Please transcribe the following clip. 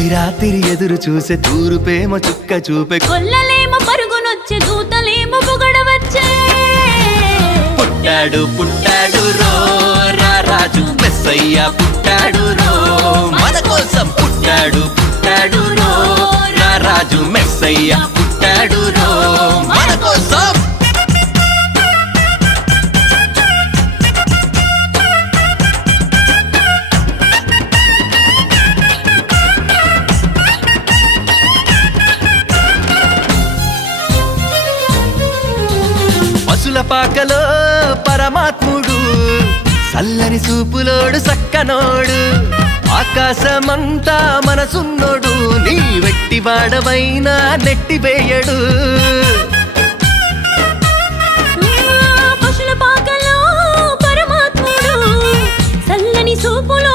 తొలి రాత్రి ఎదురు చూసే తూరుపేమ చుక్క చూపే కొల్లలేమో పరుగునొచ్చే దూతలేమో పొగడవచ్చే పుట్టాడు పుట్టాడు రో రా రాజు మెస్సయ్య పుట్టాడు రో మన కోసం పుట్టాడు పుట్టాడు రో రా రాజు మెస్సయ్య పుట్టాడు రో మన కోసం పశుల పాకలో పరమాత్ముడు చల్లని చూపులోడు సక్కనోడు ఆకాశమంతా మనసున్నోడు నీ వెట్టివాడవైనా నెట్టివేయడు పశుల పాకలో పరమాత్ముడు చల్లని చూపులో